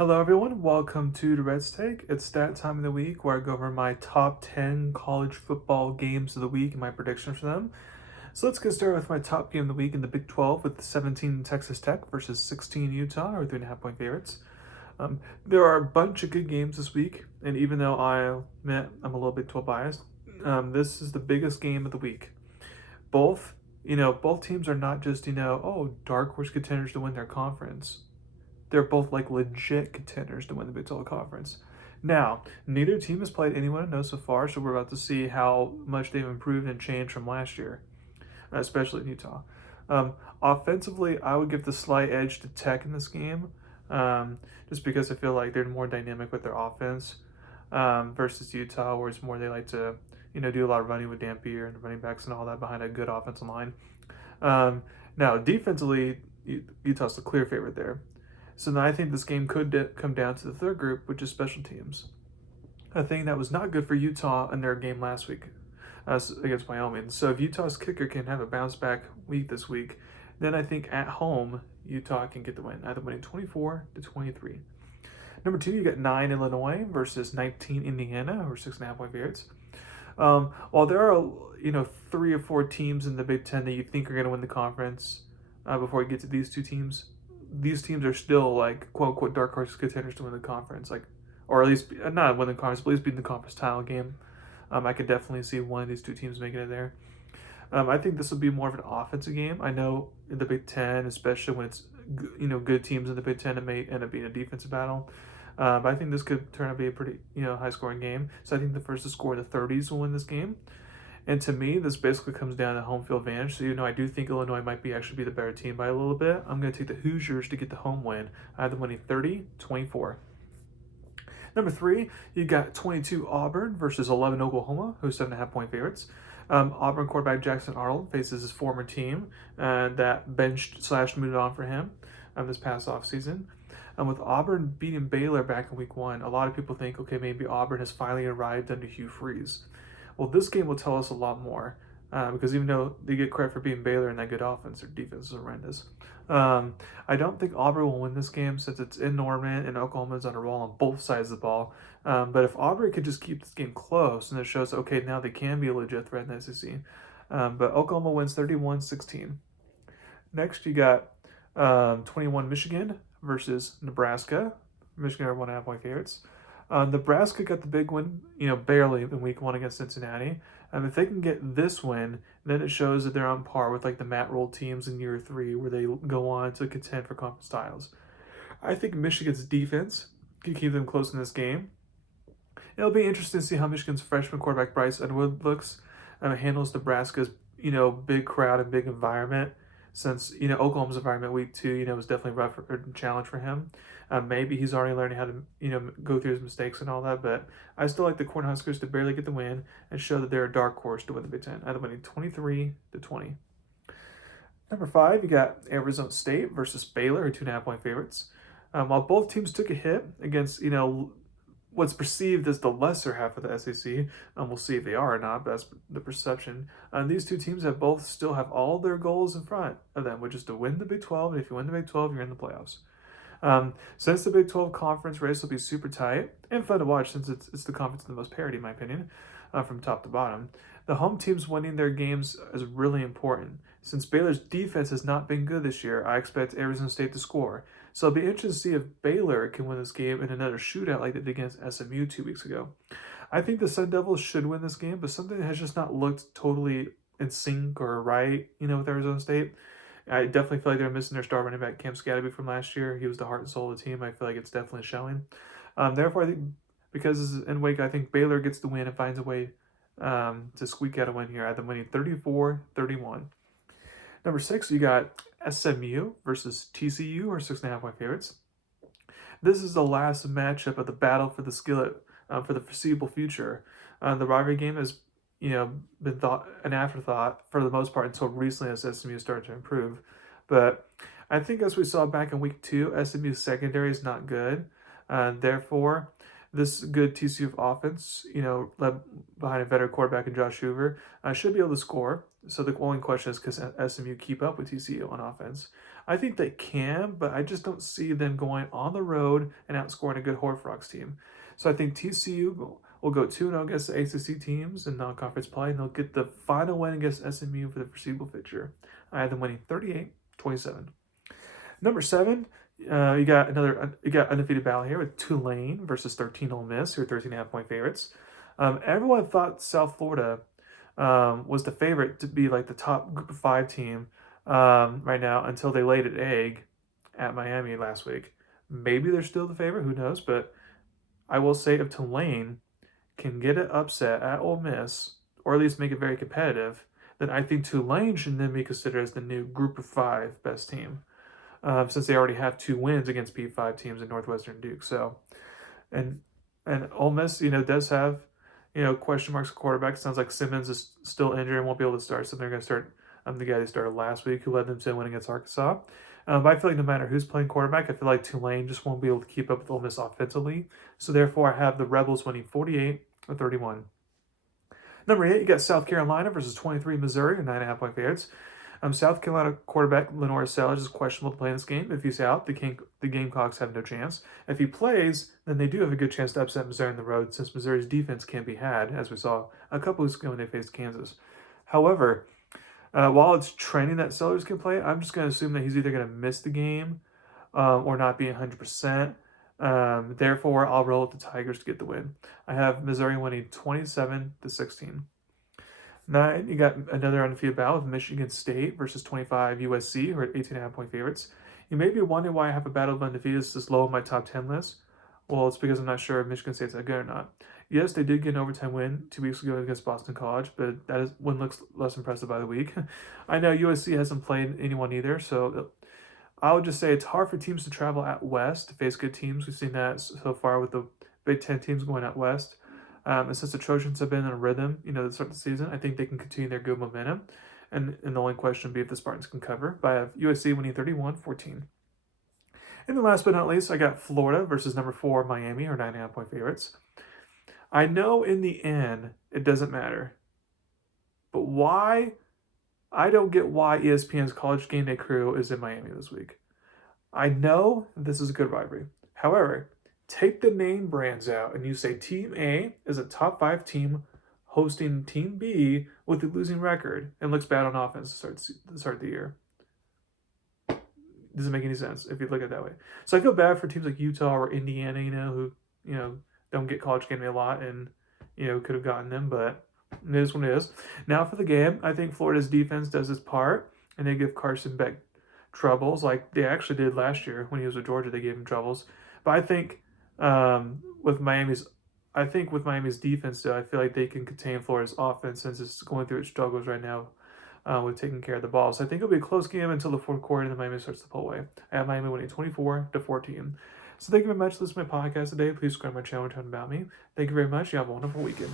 Hello, everyone. Welcome to Durrett's Take. It's that time of the week where I go over my top 10 college football games of the week and my predictions for them. So let's get started with my top game of the week in the Big 12 with 17 Texas Tech versus 16 Utah, or 3.5 point favorites. There are a bunch of good games this week, and even though I admit I'm a little Big 12 biased, this is the biggest game of the week. Both, both teams are not just, dark horse contenders to win their conference. They're both like legit contenders to win the Big 12 Conference. Now, neither team has played anyone I know so far, so we're about to see how much they've improved and changed from last year, especially in Utah. Offensively, I would give the slight edge to Tech in this game, just because I feel like they're more dynamic with their offense versus Utah, where it's more they like to, do a lot of running with Dampier and the running backs and all that behind a good offensive line. Now, defensively, Utah's the clear favorite there. So now I think this game could come down to the third group, which is special teams. A thing that was not good for Utah in their game last week against Wyoming. So if Utah's kicker can have a bounce back week this week, then I think at home Utah can get the win, either winning 24-23. Number two, you got 9 Illinois versus 19 Indiana, or 6.5 point favorites. While there are 3 or 4 teams in the Big Ten that you think are going to win the conference before you get to these teams are still like quote unquote dark horse contenders to win the conference, like, or at least not win the conference, but at least be in the conference title game. I could definitely see one of these two teams making it there. I think this will be more of an offensive game. I know in the Big Ten, especially when it's good teams in the Big Ten, it may end up being a defensive battle. But I think this could turn out to be a pretty high scoring game. So I think the first to score in the 30s will win this game. And to me, this basically comes down to home field advantage. So, I do think Illinois might actually be the better team by a little bit. I'm going to take the Hoosiers to get the home win. I have them winning 30-24. Number three, you got 22 Auburn versus 11 Oklahoma, who's 7.5 point favorites. Auburn quarterback Jackson Arnold faces his former team that benched/moved on for him this past offseason. With Auburn beating Baylor back in week 1, a lot of people think, okay, maybe Auburn has finally arrived under Hugh Freeze. Well, this game will tell us a lot more because even though they get credit for being Baylor and that good offense, their defense is horrendous. I don't think Auburn will win this game since it's in Norman and Oklahoma's on a roll on both sides of the ball. But if Auburn could just keep this game close, and it shows, okay, now they can be a legit threat in the SEC. But Oklahoma wins 31-16. Next, you got 21 Michigan versus Nebraska. Michigan are 1.5 point favorites. Nebraska got the big win, barely in week 1 against Cincinnati. If they can get this win, then it shows that they're on par with like the Matt Rule teams in year 3, where they go on to contend for conference titles. I think Michigan's defense can keep them close in this game. It'll be interesting to see how Michigan's freshman quarterback Bryce Underwood looks and handles Nebraska's big crowd and big environment. Since Oklahoma's environment week 2 was definitely rough or challenge for him. Maybe he's already learning how to go through his mistakes and all that. But I still like the Cornhuskers to barely get the win and show that they're a dark horse to win the Big Ten. Either winning 23-20. Number 5, you got Arizona State versus Baylor, who 2.5 point favorites. While both teams took a hit against what's perceived as the lesser half of the SEC, we'll see if they are or not, but that's the perception. These two teams still have all their goals in front of them, which is to win the Big 12, and if you win the Big 12, you're in the playoffs. Since the Big 12 conference race will be super tight and fun to watch, since it's the conference with the most parity, in my opinion, from top to bottom, the home teams winning their games is really important. Since Baylor's defense has not been good this year, I expect Arizona State to score. So it'll be interesting to see if Baylor can win this game in another shootout like they did against SMU 2 weeks ago. I think the Sun Devils should win this game, but something has just not looked totally in sync or right, with Arizona State. I definitely feel like they're missing their star running back, Cam Scatterby, from last year. He was the heart and soul of the team. I feel like it's definitely showing. Therefore, I think because this is in wake, I think Baylor gets the win and finds a way to squeak out a win here. I have them winning 34-31. Number 6, you got SMU versus TCU, or 6.5 point favorites. This is the last matchup of the battle for the skillet for the foreseeable future. The rivalry game has, been thought an afterthought for the most part until recently as SMU started to improve. But I think as we saw back in week 2, SMU's secondary is not good. Therefore, this good TCU offense, led behind a veteran quarterback in Josh Hoover, should be able to score. So the only question is, can SMU keep up with TCU on offense? I think they can, but I just don't see them going on the road and outscoring a good Horned Frogs team. So I think TCU will go 2-0 against the ACC teams in non-conference play, and they'll get the final win against SMU for the foreseeable future. I have them winning 38-27. Number 7, you got undefeated battle here with Tulane versus 13 Ole Miss, who are 13.5-point favorites. Everyone thought South Florida was the favorite to be like the top Group of 5 team right now until they laid an egg at Miami last week. Maybe they're still the favorite, who knows? But I will say if Tulane can get an upset at Ole Miss, or at least make it very competitive, then I think Tulane should then be considered as the new Group of 5 best team, since they already have 2 wins against P5 teams in Northwestern Duke. So, and and Ole Miss, does have, question marks at quarterback. It sounds like Simmons is still injured and won't be able to start, so they're going to start the guy they started last week who led them to a win against Arkansas. But I feel like no matter who's playing quarterback, I feel like Tulane just won't be able to keep up with Ole Miss offensively. So therefore, I have the Rebels winning 48-31. Number 8, you got South Carolina versus 23 Missouri, 9.5-point favorites. South Carolina quarterback Lenore Sellers is questionable to play in this game. If he's out, the Gamecocks have no chance. If he plays, then they do have a good chance to upset Missouri on the road, since Missouri's defense can't be had, as we saw a couple weeks ago when they faced Kansas. However, while it's trending that Sellers can play, I'm just going to assume that he's either going to miss the game or not be 100%. Therefore, I'll roll with the Tigers to get the win. I have Missouri winning 27-16. 9, you got another undefeated battle of Michigan State versus 25 USC, who are 18.5-point favorites. You may be wondering why I have a battle of undefeated this low on my top 10 list. Well, it's because I'm not sure if Michigan State's that good or not. Yes, they did get an overtime win 2 weeks ago against Boston College, but that one looks less impressive by the week. I know USC hasn't played anyone either, so I would just say it's hard for teams to travel out west to face good teams. We've seen that so far with the Big Ten teams going out west. And since the Trojans have been in a rhythm, to start the season, I think they can continue their good momentum. And the only question would be if the Spartans can cover. But I have USC winning 31-14. And then last but not least, I got Florida versus number 4 Miami, or 9.5-point favorites. I know in the end it doesn't matter, but why? I don't get why ESPN's College Game Day crew is in Miami this week. I know this is a good rivalry. However, take the name brands out and you say Team A is a top 5 team hosting Team B with a losing record and looks bad on offense to start the year. Doesn't make any sense if you look at it that way. So I feel bad for teams like Utah or Indiana, who, don't get College Game Day a lot and, could have gotten them, but it is what it is. Now for the game, I think Florida's defense does its part, and they give Carson Beck troubles like they actually did last year when he was with Georgia. They gave him troubles, but I think with Miami's defense, though, I feel like they can contain Florida's offense since it's going through its struggles right now with taking care of the ball. So I think it'll be a close game until the fourth quarter, and then Miami starts to pull away. I have Miami winning 24-14. So thank you very much for listening to my podcast today. Please subscribe to my channel and tell them about me. Thank you very much. You have a wonderful weekend.